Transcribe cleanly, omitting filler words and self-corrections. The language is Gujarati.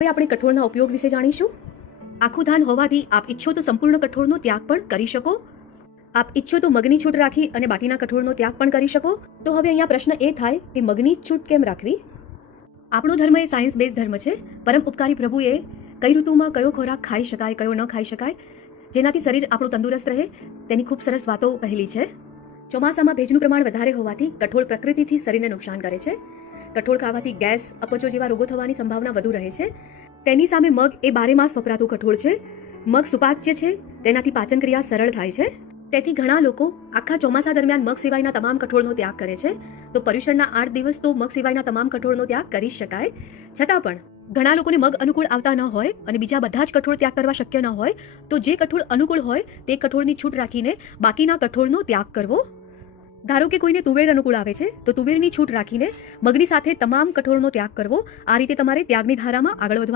હવે આપણે કઠોળના ઉપયોગ વિશે જાણીશું. આખું ધાન હોવાથી આપ ઈચ્છો તો સંપૂર્ણ કઠોળનો ત્યાગ પણ કરી શકો. આપ ઈચ્છો તો મગની છૂટ રાખી અને બાકીના કઠોળનો ત્યાગ પણ કરી શકો. તો હવે અહીંયા પ્રશ્ન એ થાય કે મગની છૂટ કેમ રાખવી? આપણો ધર્મ એ સાયન્સ બેઝ ધર્મ છે. પરમ ઉપકારી પ્રભુએ કઈ ઋતુમાં કયો ખોરાક ખાઈ શકાય, કયો ન ખાઈ શકાય, જેનાથી શરીર આપણું તંદુરસ્ત રહે, તેની ખૂબ સરસ વાતો કહેલી છે. ચોમાસામાં ભેજનું પ્રમાણ વધારે હોવાથી કઠોળ પ્રકૃતિથી શરીરને નુકસાન કરે છે. કઠોળ ખાવાથી ગેસ, અપચો જેવા રોગો થવાની સંભાવના વધુ રહે છે. તેની સામે મગ એ બારે માસ વપરાતું કઠોળ છે. મગ સુપાચ્ય છે, તેનાથી પાચન ક્રિયા સરળ થાય છે. તેથી ઘણા લોકો આખા ચોમાસા દરમિયાન મગ સિવાયના તમામ કઠોળનો ત્યાગ કરે છે. તો પર્યુષણના 8 દિવસ તો મગ સિવાયના તમામ કઠોળનો ત્યાગ કરી શકાય. છતાં પણ ઘણા લોકોને મગ અનુકૂળ આવતા ન હોય અને બીજા બધા જ કઠોળ ત્યાગ કરવા શક્ય ન હોય, તો જે કઠોળ અનુકૂળ હોય તે કઠોળની છૂટ રાખીને બાકીના કઠોળનો ત્યાગ કરવો. ધારો કે કોઈને તુવેર અનુકૂળ આવે છે, તો તુવેરની છૂટ રાખીને મગની સાથે તમામ કઠોળનો ત્યાગ કરવો. આ રીતે તમારે ત્યાગની ધારામાં આગળ વધવા